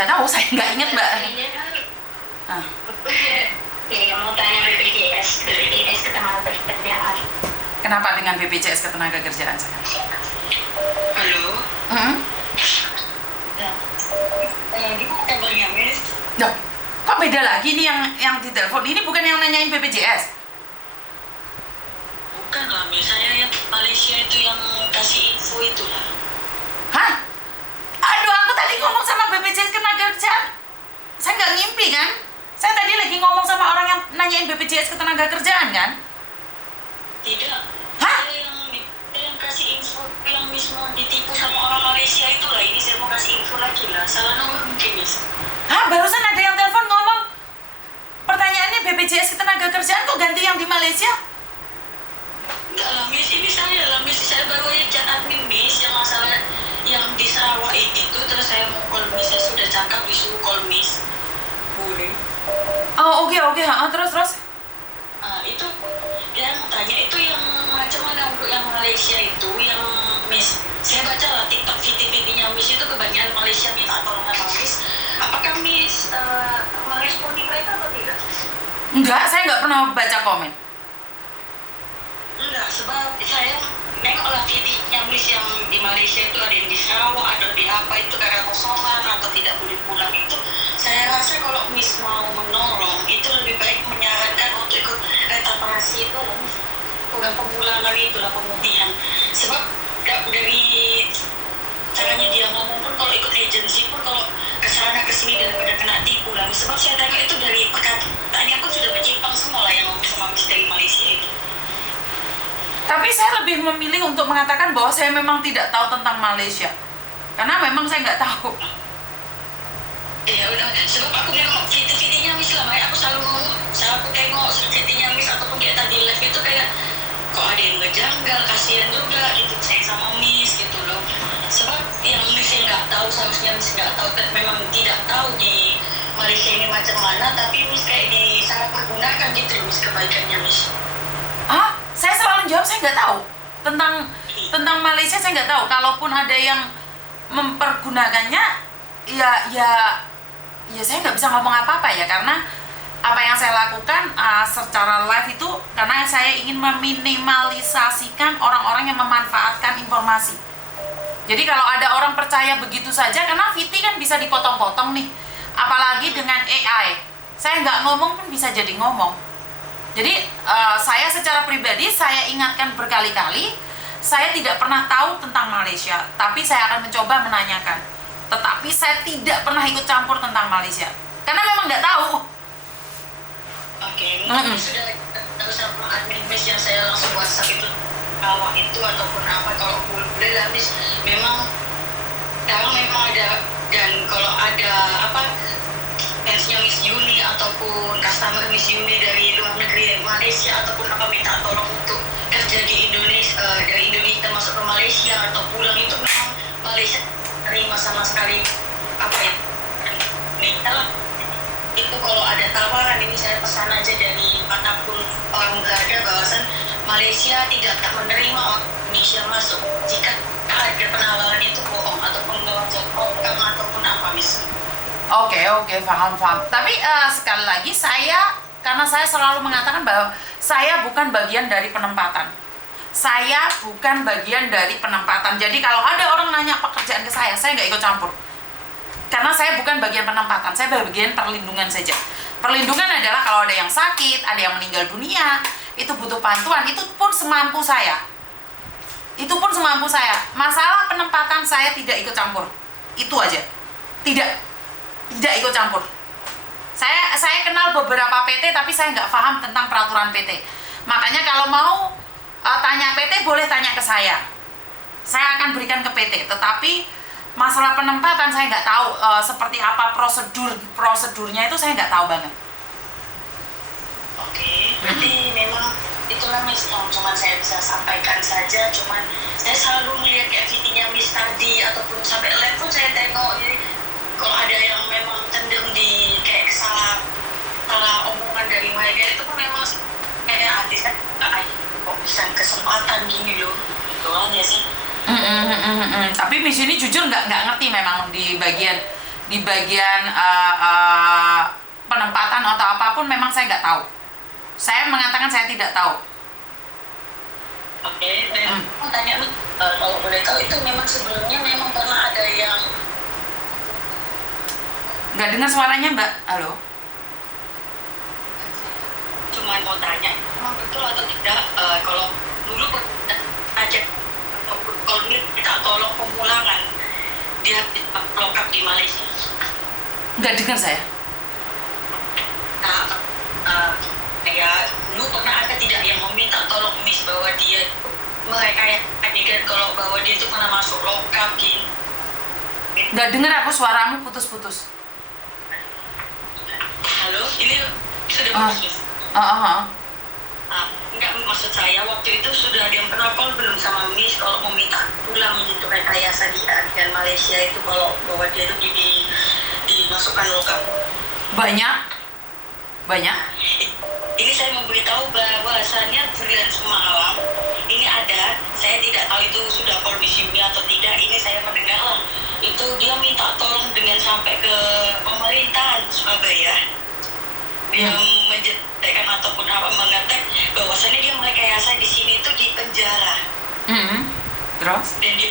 Nggak tahu, saya nggak ingat Mbak. Ini kan Ah. ya mau tanya BPJS ketenagakerjaan. Kenapa dengan BPJS ketenagakerjaan saya? Halo. Gimana kabarnya, Miss? Loh, kok beda lagi nih yang di telepon ini, bukan yang nanyain BPJS? Bukan lah, Miss. Saya yang Malaysia itu yang kasih info itu lah. Hah? Aduh, aku tadi ngomong sama BPJS ketenagakerjaan. Saya nggak ngimpi kan? Saya tadi lagi ngomong sama orang yang nanyain BPJS ketenagakerjaan kan? Tidak. Hah? Saya yang kasih info yang Miss mau ditipu sama orang Malaysia itu lah. Ini saya mau kasih info lagi lah. Salah nomor mungkin, Miss. Hah? Barusan ada yang telepon ngomong. Pertanyaannya BPJS ketenagakerjaan kok ganti yang di Malaysia? Enggak lah, Miss. Ini saya lah, Miss. Saya baru aja chat admin, Miss. Yang masalah yang di Sarawak itu. Terus saya mau call Miss. Saya sudah cakap disuruh call Miss. Boleh. Oh, oke. Terus. Itu dia mau tanya itu yang macam mana untuk yang Malaysia itu yang Miss. Saya baca lah TikTok video-videonya Miss itu kebanyakan Malaysia minta tolong sama Miss. Apakah Miss meresponi mereka atau tidak? Enggak, saya nggak pernah baca komen. Enggak, sebab saya nengoklah videonya Miss yang di Malaysia itu ada yang di Sarawak, ada di apa itu karena kosongan atau tidak boleh pulang itu. Saya rasa kalau Miss mau menolong itu lebih baik menyarankan untuk ikut repatriasi itu lah, Miss. Program pemulangan itulah pemutihan. Sebab dari caranya dia ngomong pun kalau ikut agensi pun kalau kesana kesini daripada kena tipu lah. Sebab saya tanya itu dari perkataannya pun sudah menyimpang semua lah yang ngomong sama Miss dari Malaysia itu. Tapi saya lebih memilih untuk mengatakan bahwa saya memang tidak tahu tentang Malaysia. Karena memang saya nggak tahu. Ya udah, sebab aku nengok video-videonya Miss lah, makanya aku selalu tengok videonya Miss ataupun dia tadi live itu kayak kok ada yang ngejanggal, kasihan juga gitu saya sama Miss gitu loh. Sebab yang Miss yang nggak tahu, seharusnya Miss nggak tahu, memang tidak tahu di Malaysia ini macam mana, tapi Miss kayak disalahpergunakan gitu loh Miss kebaikannya Miss. Saya selalu jawab saya nggak tahu tentang Malaysia, saya nggak tahu. Kalaupun ada yang mempergunakannya, ya saya nggak bisa ngomong apa-apa ya, karena apa yang saya lakukan secara live itu karena saya ingin meminimalisasikan orang-orang yang memanfaatkan informasi. Jadi kalau ada orang percaya begitu saja, karena VT kan bisa dipotong-potong nih, apalagi dengan AI. Saya nggak ngomong pun bisa jadi ngomong. Jadi saya secara pribadi saya ingatkan berkali-kali, saya tidak pernah tahu tentang Malaysia, tapi saya akan mencoba menanyakan. Tetapi saya tidak pernah ikut campur tentang Malaysia, karena memang nggak tahu. Oke, mungkin sudah tahu sama admin Miss yang saya langsung WhatsApp itu awal itu ataupun apa kalau boleh lah Miss. Memang sekarang memang ada, dan kalau ada apa fansnya Miss Yuni ataupun customer Miss Yuni dari luar negeri Malaysia ataupun apa minta tolong untuk kerja di Indonesia, dari Indonesia masuk ke Malaysia atau pulang, itu memang Malaysia terima sama sekali apa ya minta lah. Itu kalau ada tawaran ini saya pesan aja dari manapun orang berada bahwasan Malaysia tidak menerima orang Indonesia masuk jika ada penawaran itu bohong ataupun melonjak ataupun apa Miss. Oke, paham. Tapi sekali lagi karena saya selalu mengatakan bahwa saya bukan bagian dari penempatan. Saya bukan bagian dari penempatan. Jadi kalau ada orang nanya pekerjaan ke saya nggak ikut campur. Karena saya bukan bagian penempatan, saya bagian perlindungan saja. Perlindungan adalah kalau ada yang sakit, ada yang meninggal dunia, itu butuh bantuan, itu pun semampu saya. Masalah penempatan saya tidak ikut campur. Itu aja. Tidak ikut campur. Saya kenal beberapa PT, tapi saya nggak paham tentang peraturan PT. Makanya kalau mau tanya PT, boleh tanya ke saya. Saya akan berikan ke PT. Tetapi masalah penempatan saya nggak tahu seperti apa prosedurnya itu, saya nggak tahu banget. Oke, berarti memang itulah Miss yang cuma saya bisa sampaikan saja. Cuman saya selalu melihat kayak videonya Miss tadi ataupun sampai live pun saya tengok. Jadi kalau ada yang memang cenderung di kayak salah omongan dari mereka itu pun memang kayak artis kan kok bisa kesempatan gini loh, itu aja sih. Tapi Miss ini jujur nggak ngerti memang di di bagian penempatan atau apapun memang saya nggak tahu. Saya mengatakan saya tidak tahu. Oke, dan mau tanya kalau boleh tahu itu memang sebelumnya memang pernah ada yang Nggak dengar suaranya Mbak, halo? cuma mau tanya, memang betul atau tidak kalau dulu ajak kalau kita tolong pemulangan dia lengkap di Malaysia. Nggak dengar saya. Nah, ya dulu pernah ada tidak yang meminta tolong Miss bahwa dia mereka yang adegan kalau bahwa dia itu pernah masuk lengkap gitu. Nggak dengar aku, suaramu putus-putus. Halo, ini sudah bagus. Enggak, maksud saya waktu itu sudah ada yang pernah call belum sama Miss kalau mau minta pulang gitu rekayasa di adegan Malaysia itu kalau bahwa dia itu dimasukkan lengkap. Banyak. Ini saya memberitahu bahwasannya freelance semalam ini ada, saya tidak tahu itu sudah call Miss Yumi atau tidak, ini saya mendengar lah itu dia minta tolong dengan sampai ke pemerintahan Surabaya dia menjelaskan ataupun apa mengetek bahwasannya dia merekayasa di sini tuh di penjara. Terus? Dan dia,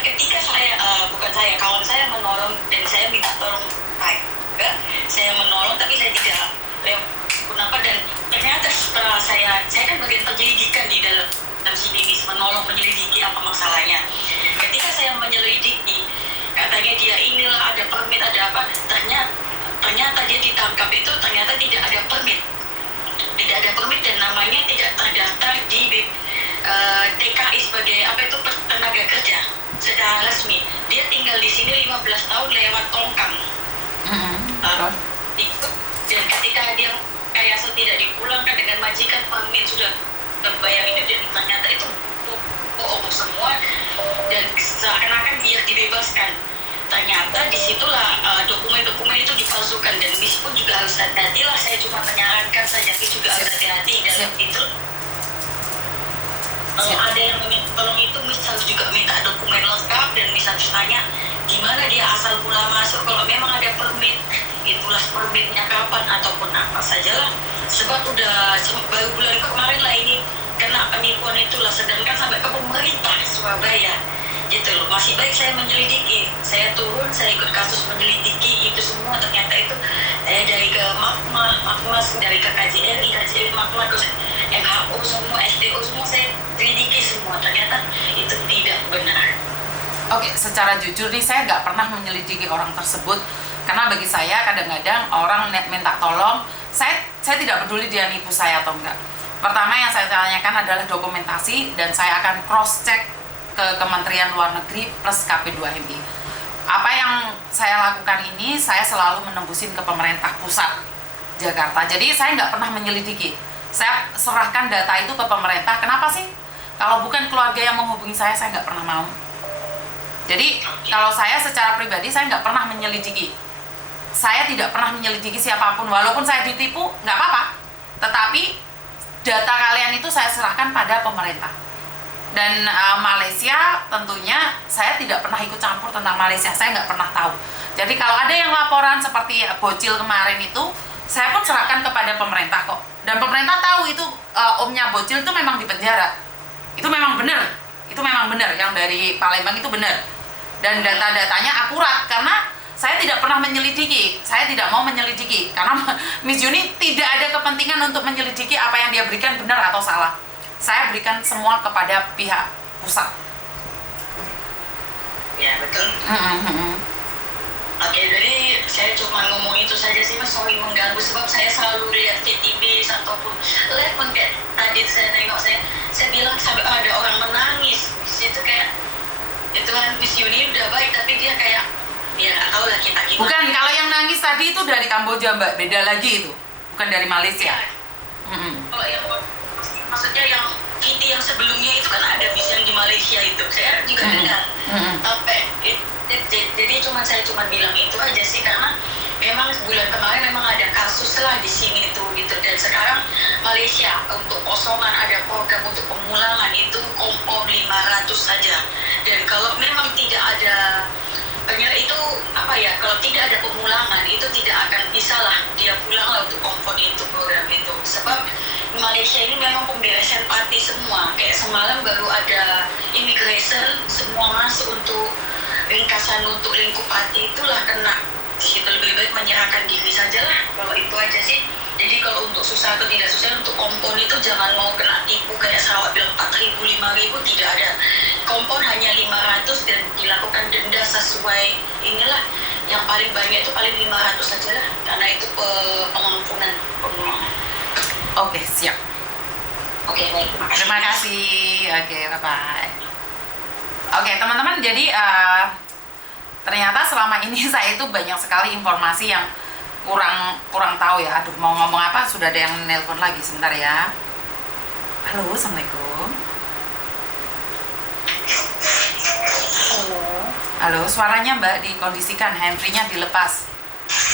ketika saya kawan saya menolong dan saya minta tolong saya menolong tapi saya tidak kenapa dan ternyata setelah saya kan bagian penyelidikan di dalam sini menolong menyelidiki apa masalahnya. Ketika saya menyelidiki katanya dia inilah ada permit ada apa, ternyata dia ditangkap itu ternyata tidak ada permit dan namanya tidak terdaftar di TKI sebagai apa itu tenaga kerja secara resmi. Dia tinggal di sini 15 tahun lewat tongkang. Dan ketika dia kayak tidak dipulangkan dengan majikan permit sudah terbayar ini dan ternyata itu bohong semua dan seakan-akan dia dibebaskan. Ternyata disitulah dokumen-dokumen itu dipalsukan dan Miss pun juga harus hati-hati lah. Saya cuma menyarankan saja, tapi juga harus hati-hati dalam itu. Kalau ada yang meminta tolong itu Miss harus juga minta dokumen lengkap dan Miss harus tanya gimana dia asal mula masuk. Kalau memang ada permit, itulah permitnya kapan ataupun apa sajalah. Sebab udah baru bulan kemarin lah ini kena penipuan itulah, sedangkan sampai ke pemerintah Surabaya gitu loh. Masih baik saya menyelidiki, saya turun, saya ikut kasus menyelidiki itu semua. Ternyata itu dari ke Makmas, dari ke KJRI Makmas, terus MHO semua, SDO semua saya selidiki semua. Ternyata itu tidak benar. Oke, secara jujur nih saya nggak pernah menyelidiki orang tersebut karena bagi saya kadang-kadang orang minta tolong, saya tidak peduli dia nipu saya atau enggak. Pertama yang saya tanyakan adalah dokumentasi dan saya akan cross check ke Kementerian Luar Negeri plus KP2MI. Apa yang saya lakukan ini saya selalu menembusin ke pemerintah pusat Jakarta. Jadi saya nggak pernah menyelidiki. Saya serahkan data itu ke pemerintah. Kenapa sih? Kalau bukan keluarga yang menghubungi saya nggak pernah mau. Jadi kalau saya secara pribadi saya nggak pernah menyelidiki. Saya tidak pernah menyelidiki siapapun, walaupun saya ditipu nggak apa-apa. Tetapi data kalian itu saya serahkan pada pemerintah. Dan Malaysia tentunya saya tidak pernah ikut campur tentang Malaysia, saya nggak pernah tahu. Jadi kalau ada yang laporan seperti Bocil kemarin itu, saya pun serahkan kepada pemerintah kok. Dan pemerintah tahu itu omnya Bocil itu memang di penjara. Itu memang benar, yang dari Palembang itu benar. Dan data-datanya akurat karena saya tidak pernah menyelidiki, saya tidak mau menyelidiki karena Miss Yuni tidak ada kepentingan untuk menyelidiki apa yang dia berikan benar atau salah. Saya berikan semua kepada pihak pusat. Ya betul. Oke, jadi saya cuma ngomong itu saja sih Mas, sorry mengganggu sebab saya selalu lihat TTV ataupun lihat tadi saya tengok saya bilang sampai ada orang menangis di situ kayak itu kan Miss Yuni udah baik tapi dia kayak ya nggak tahu lah kita gimana. Bukan, kalau yang nangis tadi itu dari Kamboja Mbak, beda lagi itu, bukan dari Malaysia. Kalau yang maksudnya yang Kitty yang sebelumnya itu kan ada Miss yang di Malaysia itu, saya juga dengar. Jadi saya cuma bilang itu aja sih karena memang bulan kemarin memang ada kasus lah di sini tuh gitu dan sekarang Malaysia untuk kosongan ada program untuk pemulangan itu kompor 500 saja dan kalau memang tidak ada itu apa ya kalau tidak ada pemulangan itu tidak akan bisa lah dia pulang lah untuk kompon itu program itu. Sebab Malaysia ini memang pembebasan parti semua. Kayak semalam baru ada immigration, semua masuk untuk ringkasan untuk lingkup parti itulah kena. Itu lebih baik menyerahkan diri saja lah. Kalau itu aja sih. Jadi kalau untuk susah atau tidak susah untuk kompon itu jangan mau kena tipu kayak Sarawak bilang 4.000, 5.000 tidak ada. Kompon hanya 500 dan dilakukan denda sesuai inilah yang paling banyak itu paling 500 saja lah karena itu pengampunan pemotongan. Oke, siap. Oke, baik. Terima kasih. Oke, bye-bye. Oke, teman-teman, jadi ternyata selama ini saya itu banyak sekali informasi yang kurang tahu ya. Aduh, mau ngomong apa, sudah ada yang nelpon lagi. Sebentar ya. Halo, Assalamualaikum. Halo, suaranya Mbak dikondisikan, handphonenya dilepas.